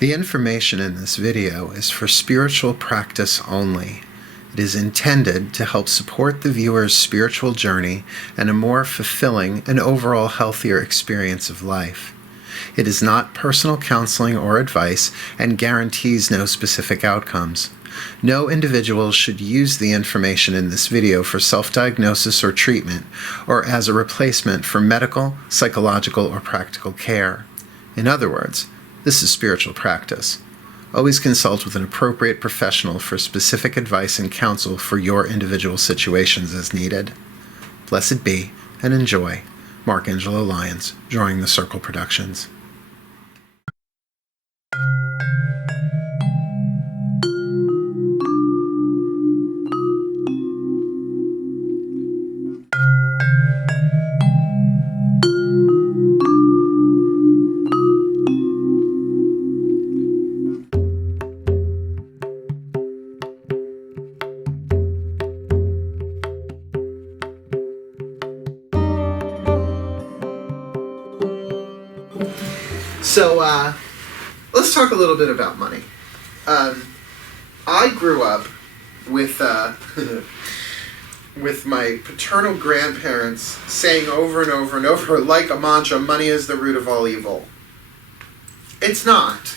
The information in this video is for spiritual practice only. It is intended to help support the viewer's spiritual journey and a more fulfilling and overall healthier experience of life. It is not personal counseling or advice and guarantees no specific outcomes. No individual should use the information in this video for self-diagnosis or treatment, or as a replacement for medical, psychological, or practical care. In other words, this is spiritual practice. Always consult with an appropriate professional for specific advice and counsel for your individual situations as needed. Blessed be, and enjoy. Mark Angelo Lyons, Drawing the Circle Productions. So, let's talk a little bit about money. I grew up with with my paternal grandparents saying over and over and over, like a mantra, money is the root of all evil. It's not.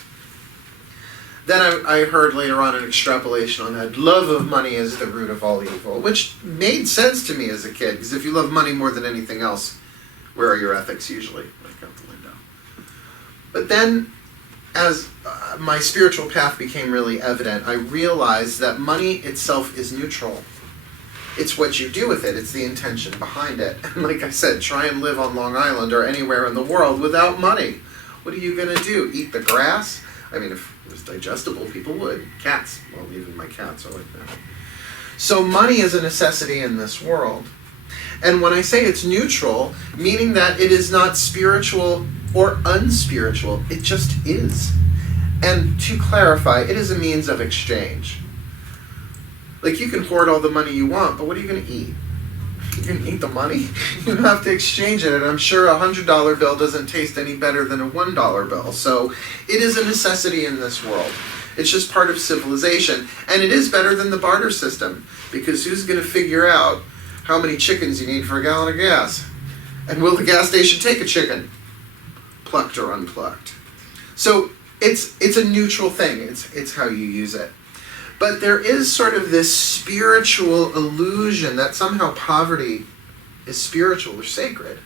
Then I heard later on an extrapolation on that, love of money is the root of all evil, which made sense to me as a kid, because if you love money more than anything else, where are your ethics usually? Like out the window. But then, as my spiritual path became really evident, I realized that money itself is neutral. It's what you do with it. It's the intention behind it. And like I said, try and live on Long Island or anywhere in the world without money. What are you going to do? Eat the grass? I mean, if it was digestible, people would. Cats. Well, even my cats are like that. So money is a necessity in this world. And when I say it's neutral, meaning that it is not spiritual or unspiritual, it just is. And to clarify, it is a means of exchange. Like, you can hoard all the money you want, but what are you going to eat? You're going to eat the money? You have to exchange it, and I'm sure a $100 bill doesn't taste any better than a $1 bill. So it is a necessity in this world. It's just part of civilization, and it is better than the barter system, because who's going to figure out how many chickens you need for a gallon of gas? And will the gas station take a chicken? Plucked or unplucked. So it's a neutral thing. It's how you use it. But there is sort of this spiritual illusion that somehow poverty is spiritual or sacred.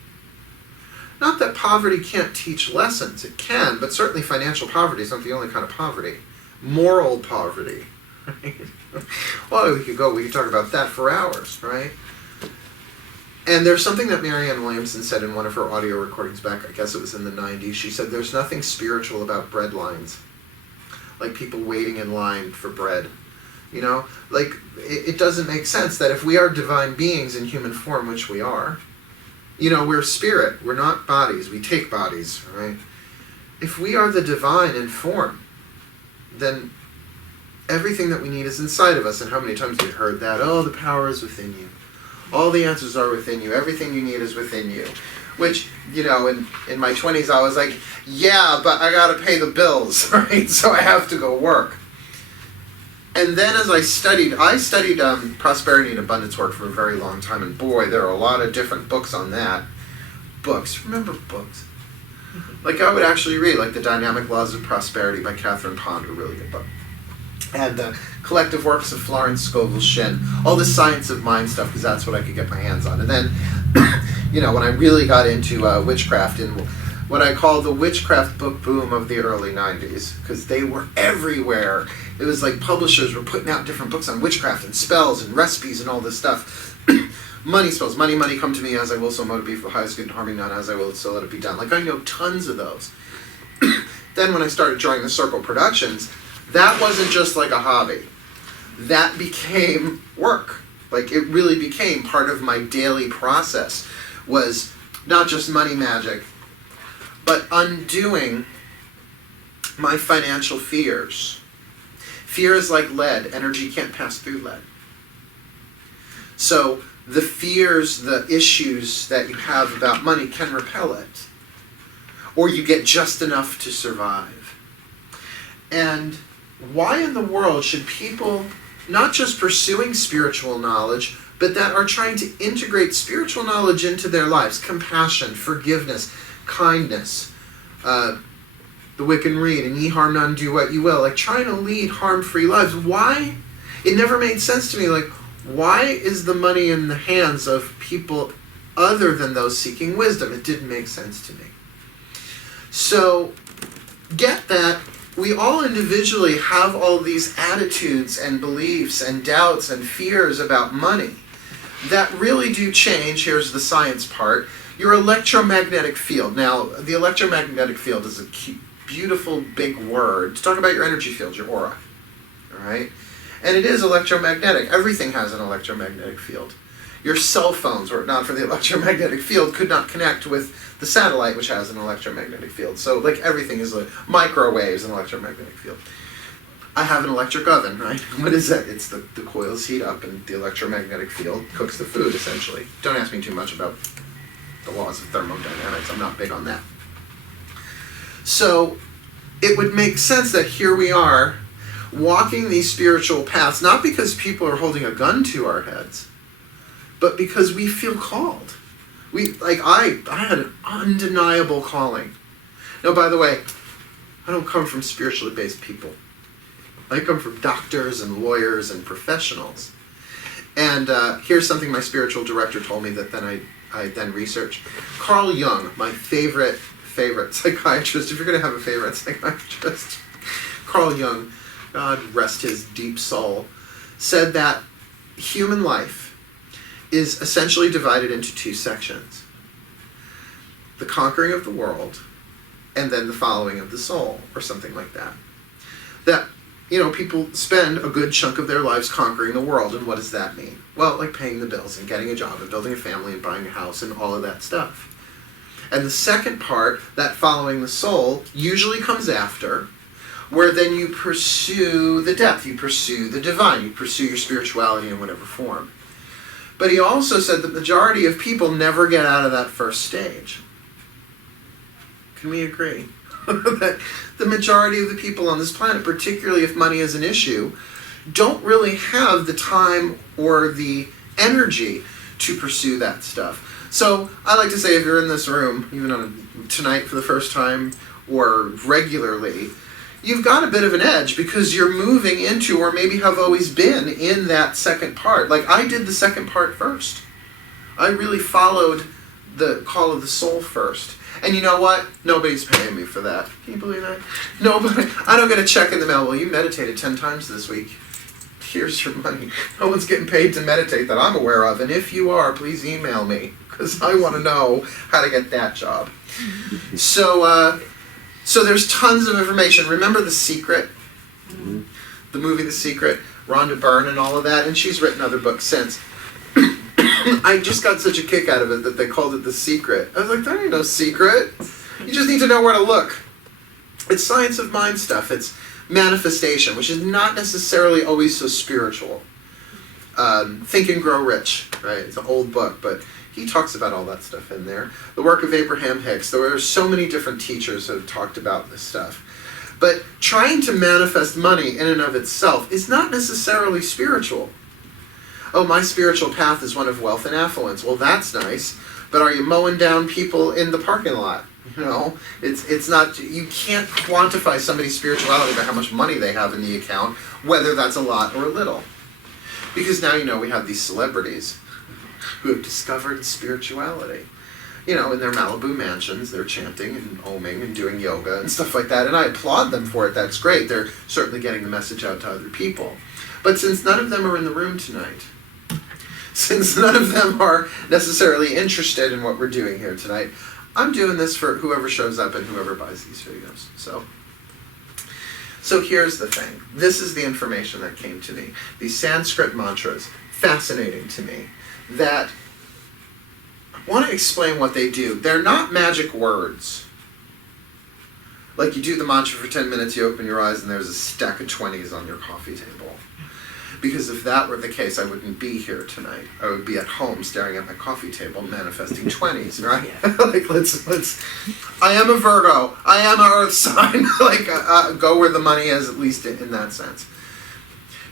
Not that poverty can't teach lessons. It can, but certainly financial poverty is not the only kind of poverty. Moral poverty. Right? Well, we could talk about that for hours, right? And there's something that Marianne Williamson said in one of her audio recordings back, I guess it was in the 90s. She said, there's nothing spiritual about bread lines. Like people waiting in line for bread. You know? Like, it doesn't make sense that if we are divine beings in human form, which we are, you know, we're spirit. We're not bodies. We take bodies, right? If we are the divine in form, then everything that we need is inside of us. And how many times have you heard that? Oh, the power is within you. All the answers are within you. Everything you need is within you. Which, you know, in my 20s, I was like, yeah, but I got to pay the bills, right? So I have to go work. And then as I studied prosperity and abundance work for a very long time. And boy, there are a lot of different books on that. Books. Remember books? Like I would actually read, like The Dynamic Laws of Prosperity by Catherine Pond, a really good book. And the collective works of Florence Scovel Shinn, all the science of mind stuff, because that's what I could get my hands on. And then, you know, when I really got into witchcraft, and what I call the witchcraft book boom of the early 90s, because they were everywhere. It was like publishers were putting out different books on witchcraft and spells and recipes and all this stuff. Money spells, money, money, come to me as I will, so mote it be for the highest good and harming none, as I will, so let it be done. Like, I know tons of those. Then when I started Drawing the Circle Productions, that wasn't just like a hobby. That became work. Like, it really became part of my daily process, was not just money magic, but undoing my financial fears. Fear is like lead. Energy can't pass through lead. So the fears, the issues that you have about money can repel it. Or you get just enough to survive. And why in the world should people not just pursuing spiritual knowledge, but that are trying to integrate spiritual knowledge into their lives? Compassion, forgiveness, kindness, the Wiccan Rede, and ye harm none, do what you will. Like, trying to lead harm-free lives. Why? It never made sense to me. Like, why is the money in the hands of people other than those seeking wisdom? It didn't make sense to me. So, get that we all individually have all these attitudes and beliefs and doubts and fears about money that really do change. Here's the science part. Your electromagnetic field. Now, the electromagnetic field is a beautiful big word to talk about your energy field, your aura. All right? And it is electromagnetic. Everything has an electromagnetic field. Your cell phones, were it not for the electromagnetic field, could not connect with the satellite, which has an electromagnetic field. So, like, everything is like microwaves, an electromagnetic field. I have an electric oven, right? What is that? It's the coils heat up and the electromagnetic field cooks the food, essentially. Don't ask me too much about the laws of thermodynamics. I'm not big on that. So, it would make sense that here we are, walking these spiritual paths, not because people are holding a gun to our heads, but because we feel called. I had an undeniable calling. Now, by the way, I don't come from spiritually based people. I come from doctors and lawyers and professionals. And here's something my spiritual director told me that then I then researched. Carl Jung, my favorite psychiatrist, if you're going to have a favorite psychiatrist, Carl Jung, God rest his deep soul, said that human life is essentially divided into two sections. The conquering of the world, and then the following of the soul, or something like that. That, people spend a good chunk of their lives conquering the world, and what does that mean? Well, like paying the bills, and getting a job, and building a family, and buying a house, and all of that stuff. And the second part, that following the soul, usually comes after, where then you pursue the depth, you pursue the divine, you pursue your spirituality in whatever form. But he also said the majority of people never get out of that first stage. Can we agree? That the majority of the people on this planet, particularly if money is an issue, don't really have the time or the energy to pursue that stuff. So I like to say, if you're in this room, even tonight for the first time or regularly, you've got a bit of an edge because you're moving into, or maybe have always been in, that second part. Like, I did the second part first. I really followed the call of the soul first. And you know what? Nobody's paying me for that. Can you believe that? Nobody. I don't get a check in the mail. Well, you meditated 10 times this week. Here's your money. No one's getting paid to meditate that I'm aware of. And if you are, please email me, because I want to know how to get that job. So there's tons of information. Remember The Secret? Mm-hmm. The movie The Secret? Rhonda Byrne and all of that. And she's written other books since. I just got such a kick out of it that they called it The Secret. I was like, there ain't no secret. You just need to know where to look. It's science of mind stuff. It's manifestation, which is not necessarily always so spiritual. Think and Grow Rich, right? It's an old book, but he talks about all that stuff in there. The work of Abraham Hicks. There are so many different teachers that have talked about this stuff. But trying to manifest money in and of itself is not necessarily spiritual. Oh, my spiritual path is one of wealth and affluence. Well, that's nice, but are you mowing down people in the parking lot? It's not, you can't quantify somebody's spirituality by how much money they have in the account, whether that's a lot or a little. Because now we have these celebrities who have discovered spirituality. In their Malibu mansions, they're chanting and oming and doing yoga and stuff like that, and I applaud them for it. That's great. They're certainly getting the message out to other people. But since none of them are in the room tonight, since none of them are necessarily interested in what we're doing here tonight, I'm doing this for whoever shows up and whoever buys these videos. So here's the thing. This is the information that came to me. These Sanskrit mantras, fascinating to me, that I want to explain what they do. They're not magic words. Like you do the mantra for 10 minutes, you open your eyes, and there's a stack of 20s on your coffee table. Because if that were the case, I wouldn't be here tonight. I would be at home staring at my coffee table manifesting 20s, right? Like, let's, I am a Virgo. I am an earth sign. Like, go where the money is, at least in that sense.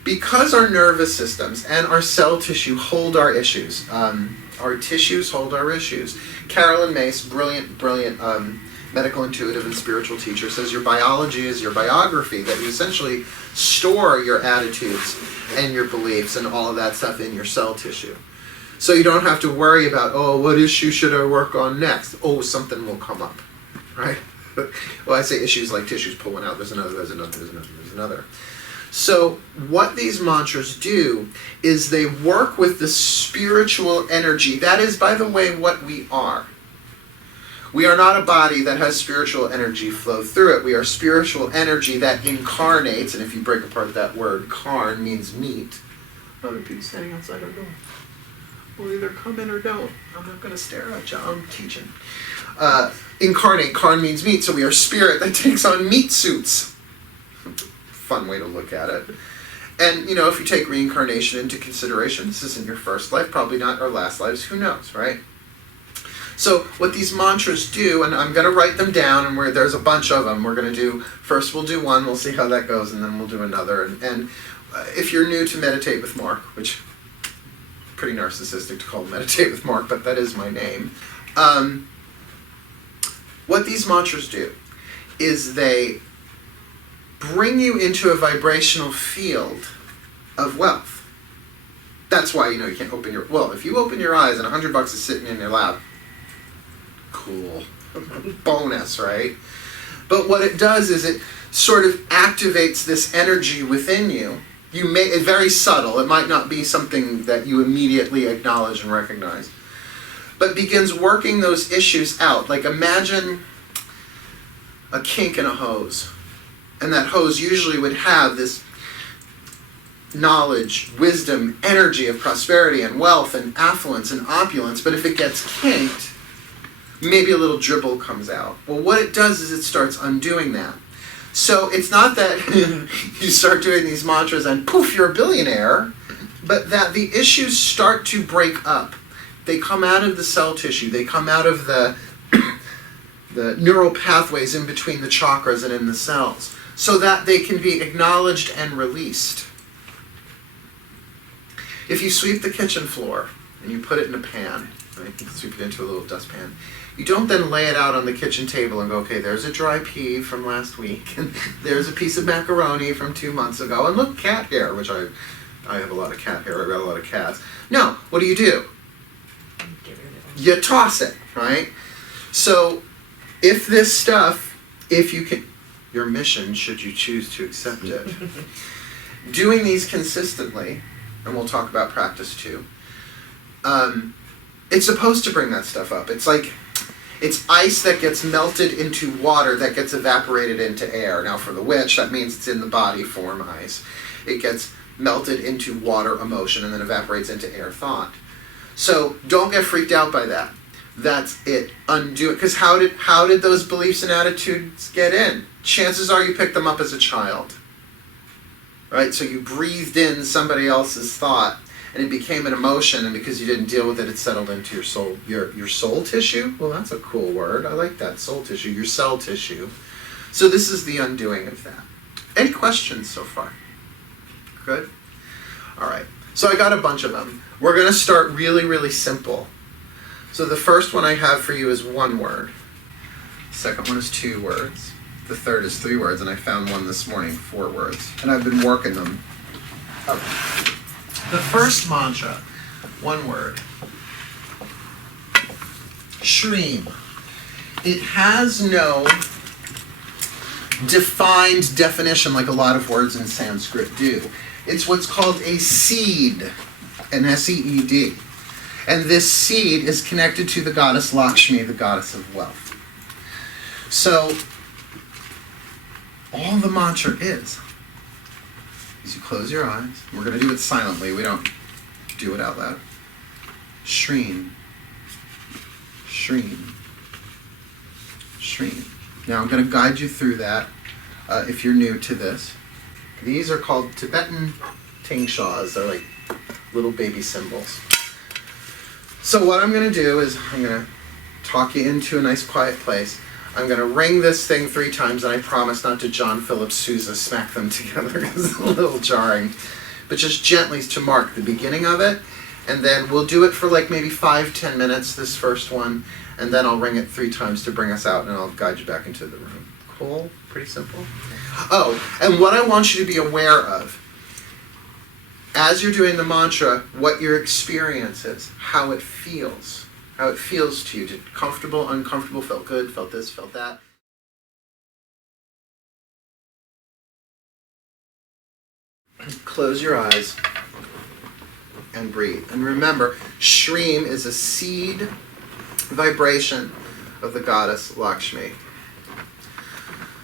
Because our nervous systems and our cell tissue hold our issues. Our tissues hold our issues. Carolyn Mace, brilliant medical intuitive and spiritual teacher, says your biology is your biography, that you essentially store your attitudes and your beliefs and all of that stuff in your cell tissue. So you don't have to worry about, oh, what issue should I work on next? Oh, something will come up, right? Well, I say issues like tissues, pull one out, there's another. So what these mantras do is they work with the spiritual energy. That is, by the way, what we are. We are not a body that has spiritual energy flow through it. We are spiritual energy that incarnates, and if you break apart that word, carn means meat. Other people standing outside our door. Well, either come in or don't. I'm not going to stare at you. I'm teaching. Incarnate, carn means meat, so we are spirit that takes on meat suits. Fun way to look at it. And, you know, if you take reincarnation into consideration, this isn't your first life, probably not our last lives, who knows, right? So what these mantras do, and I'm going to write them down, and there's a bunch of them. We're going to do, first we'll do one, we'll see how that goes, and then we'll do another. And if you're new to Meditate with Mark, which pretty narcissistic to call Meditate with Mark, but that is my name. What these mantras do is they bring you into a vibrational field of wealth. That's why, you know, you can't open your, well, if you open your eyes and $100 is sitting in your lap, cool. Bonus, right? But what it does is it sort of activates this energy within you. It's very subtle. It might not be something that you immediately acknowledge and recognize. But begins working those issues out. Like, imagine a kink in a hose. And that hose usually would have this knowledge, wisdom, energy of prosperity and wealth and affluence and opulence. But if it gets kinked, maybe a little dribble comes out. Well, what it does is it starts undoing that. So it's not that you start doing these mantras and poof, you're a billionaire, but that the issues start to break up. They come out of the cell tissue. They come out of the neural pathways in between the chakras and in the cells, so that they can be acknowledged and released. If you sweep the kitchen floor and you put it in a pan, right? You can sweep it into a little dustpan. You don't then lay it out on the kitchen table and go, okay, there's a dry pea from last week, and there's a piece of macaroni from 2 months ago, and look, cat hair, which I have a lot of cat hair, I've got a lot of cats. No, what do? You toss it, right? So if this stuff, if you can, your mission, should you choose to accept it, doing these consistently, and we'll talk about practice too, it's supposed to bring that stuff up. It's like, it's ice that gets melted into water that gets evaporated into air. Now for the witch, that means it's in the body form ice. It gets melted into water emotion and then evaporates into air thought. So don't get freaked out by that. That's it. Undo it. Because how did those beliefs and attitudes get in? Chances are you picked them up as a child. Right? So you breathed in somebody else's thought, and it became an emotion, and because you didn't deal with it, it settled into your soul. Your soul tissue? Well, that's a cool word. I like that. Soul tissue. Your cell tissue. So this is the undoing of that. Any questions so far? Good? All right. So I got a bunch of them. We're going to start really, really simple. So the first one I have for you is one word. The second one is 2 words. The third is 3 words, and I found one this morning, 4 words. And I've been working them. Okay. The first mantra, 1 word. Shreem. It has no defined definition like a lot of words in Sanskrit do. It's what's called a seed, an S-E-E-D. And this seed is connected to the goddess Lakshmi, the goddess of wealth. So, all the mantra is you close your eyes. We're going to do it silently. We don't do it out loud. Shreem. Shreem. Shreem. Now I'm going to guide you through that if you're new to this. These are called Tibetan tingshaws. They're like little baby cymbals. So what I'm going to do is I'm going to talk you into a nice quiet place. I'm going to ring this thing 3 times, and I promise not to John Philip Sousa smack them together because it's a little jarring. But just gently to mark the beginning of it, and then we'll do it for like maybe 5-10 minutes, this first one, and then I'll ring it 3 times to bring us out, and I'll guide you back into the room. Cool? Pretty simple? Oh, and what I want you to be aware of, as you're doing the mantra, what your experience is, how it feels to you. Did comfortable, uncomfortable, felt good, felt this, felt that. Close your eyes and breathe. And remember, Shreem is a seed vibration of the goddess Lakshmi.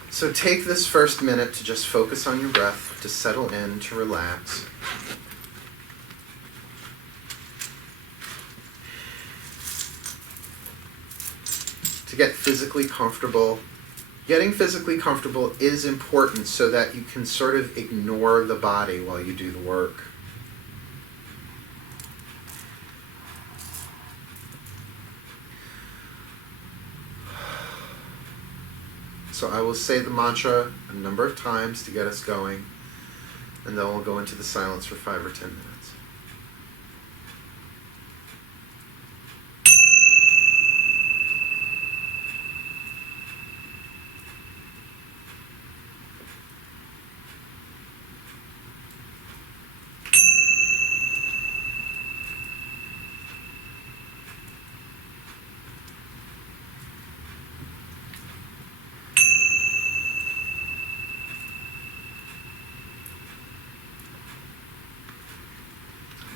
So take this first minute to just focus on your breath, to settle in, to relax. To get physically comfortable. Getting physically comfortable is important so that you can sort of ignore the body while you do the work. So I will say the mantra a number of times to get us going, and then we'll go into the silence for 5 or 10 minutes.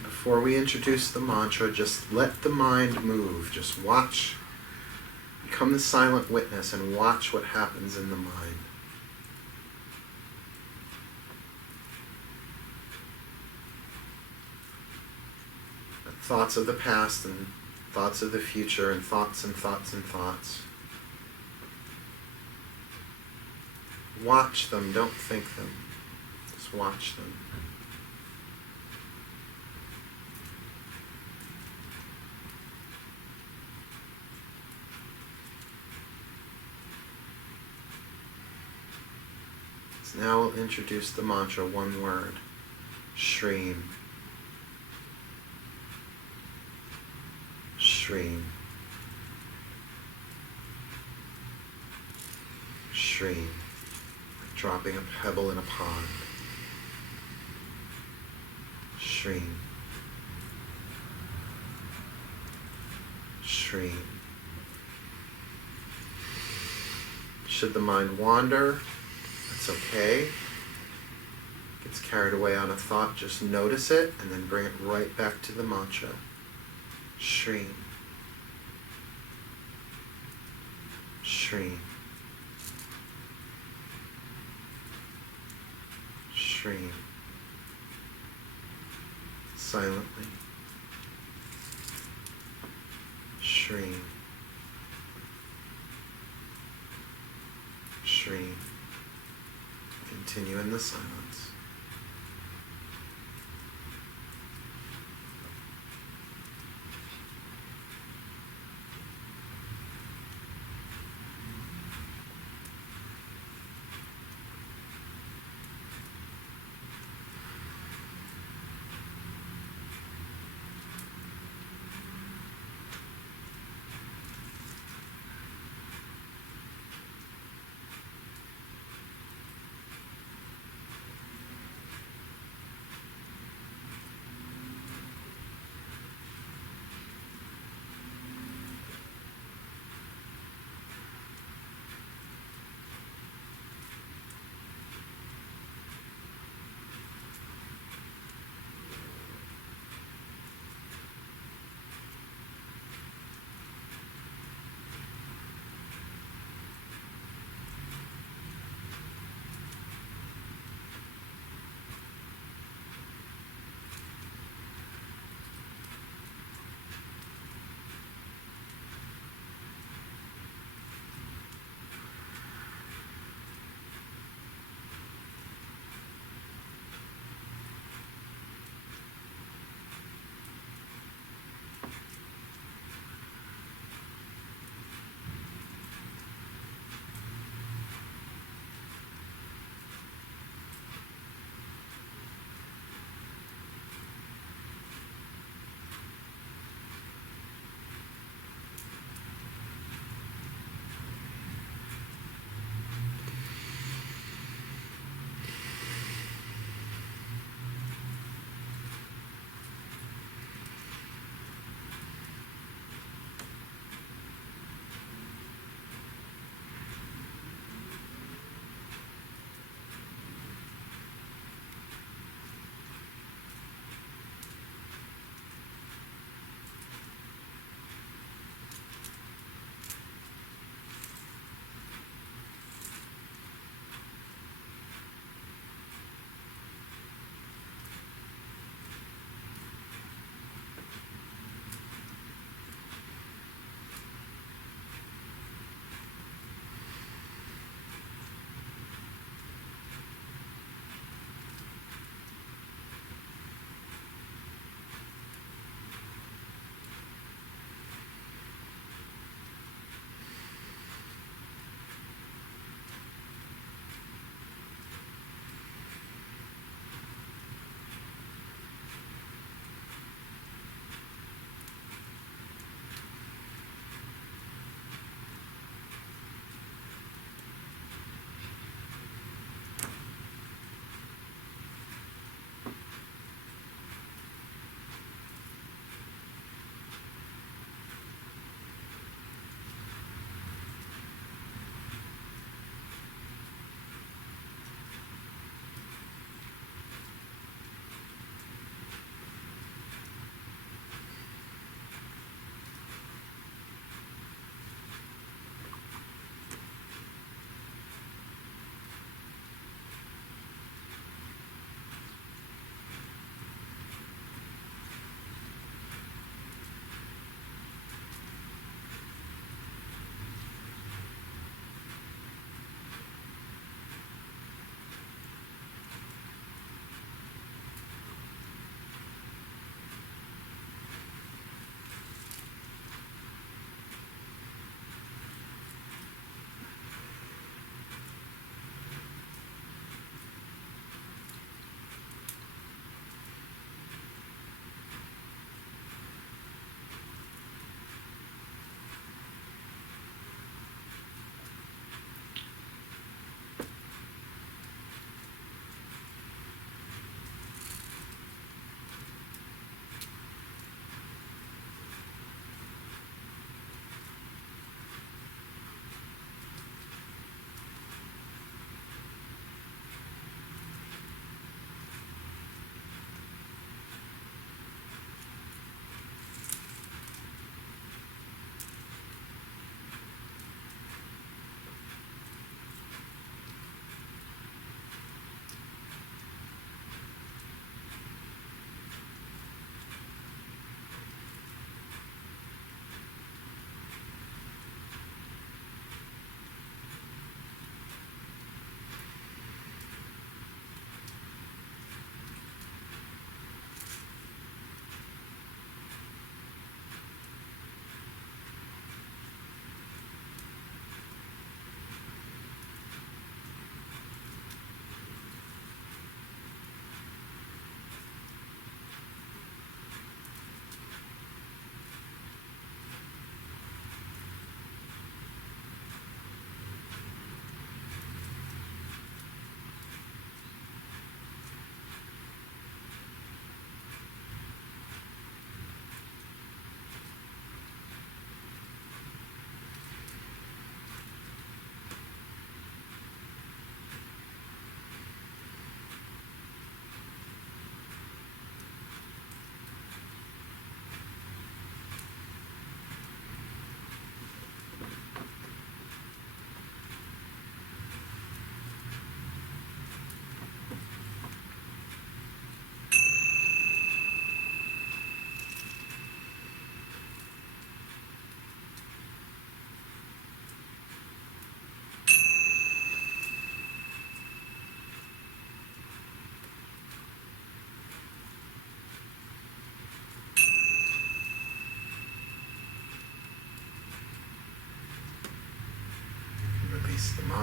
Before we introduce the mantra, just let the mind move. Just watch. Become the silent witness and watch what happens in the mind. Thoughts of the past and thoughts of the future and thoughts and thoughts and thoughts. Watch them, don't think them. Just watch them. Now we'll introduce the mantra, one word, Shreem. Shreem. Shreem. Like dropping a pebble in a pond. Shreem. Shreem. Should the mind wander, it's okay. Gets carried away on a thought, just notice it and then bring it right back to the mantra. Shreem. Shreem. Shreem. Silently. Shreem. Shreem. Continue in the silence.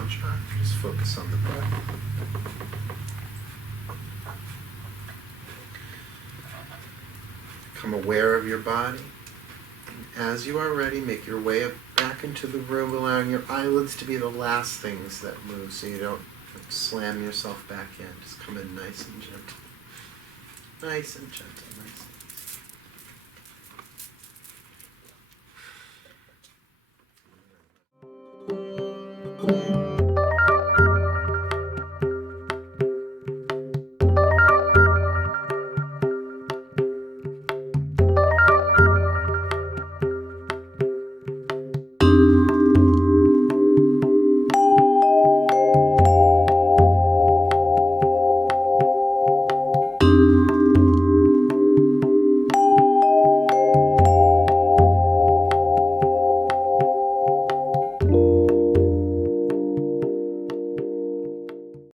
mantra. Just focus on the breath. Become aware of your body. And as you are ready, make your way back into the room, allowing your eyelids to be the last things that move so you don't slam yourself back in. Just come in nice and gentle. Nice and gentle, nice and gentle.